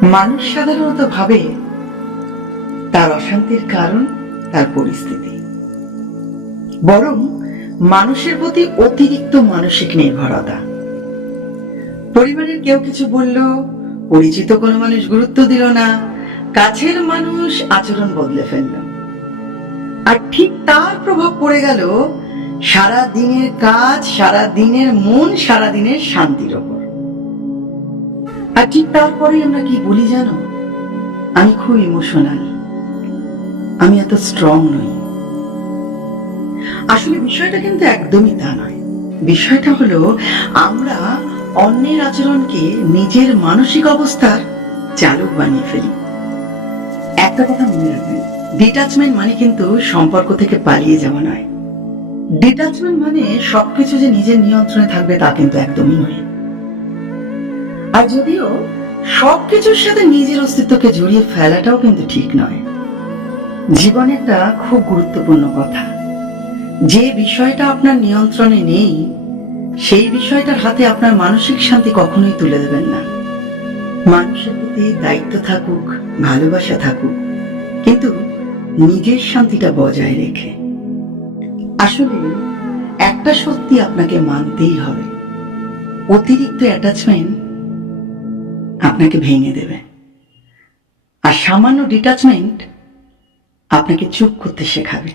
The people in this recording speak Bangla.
মানুষ সাধারণত ভাবে তার অশান্তির কারণ তার পরিস্থিতি, বরং মানুষের প্রতি অতিরিক্ত মানসিক নির্ভরতা। পরিবারের কেউ কিছু বলল, পরিচিত কোনো মানুষ গুরুত্ব দিল না, কাছের মানুষ আচরণ বদলে ফেলল, আর ঠিক তার প্রভাব পড়ে গেল সারা দিনের কাজ, সারা দিনের মন, সারা দিনের শান্তির ওপর। আর ঠিক তারপরে আমরা কি বলি জানো? আমি খুব ইমোশনাল, আমি এত স্ট্রং নই। আসলে বিষয়টা কিন্তু একদমই তা নয়। বিষয়টা হলো আমরা অন্যের আচরণকে নিজের মানসিক অবস্থার চালক বানিয়ে ফেলি। একটা কথা মনে রাখবেন, ডিটাচমেন্ট মানে কিন্তু সম্পর্ক থেকে পালিয়ে যাওয়া নয়। ডিটাচমেন্ট মানে সবকিছু যে নিজের নিয়ন্ত্রণে থাকবে তা কিন্তু একদমই নয়। আর যদিও সবকিছুর সাথে নিজের অস্তিত্বকে জড়িয়ে ফেলাটাও কিন্তু ঠিক নয়। জীবনে একটা খুব গুরুত্বপূর্ণ কথা, যে বিষয়টা আপনার নিয়ন্ত্রণে নেই সেই বিষয়টার হাতে আপনার মানসিক শান্তি কখনোই তুলে দেবেন না। মানুষের প্রতি দায়িত্ব থাকুক, ভালোবাসা থাকুক, কিন্তু নিজের শান্তিটা বজায় রেখে। আসলে একটা সত্যি আপনাকে মানতেই হবে, অতিরিক্ত অ্যাটাচমেন্ট আপনাকে ভেঙে দেবে, আর সামান্য ডিটাচমেন্ট আপনাকে চুপ করতে শেখাবে।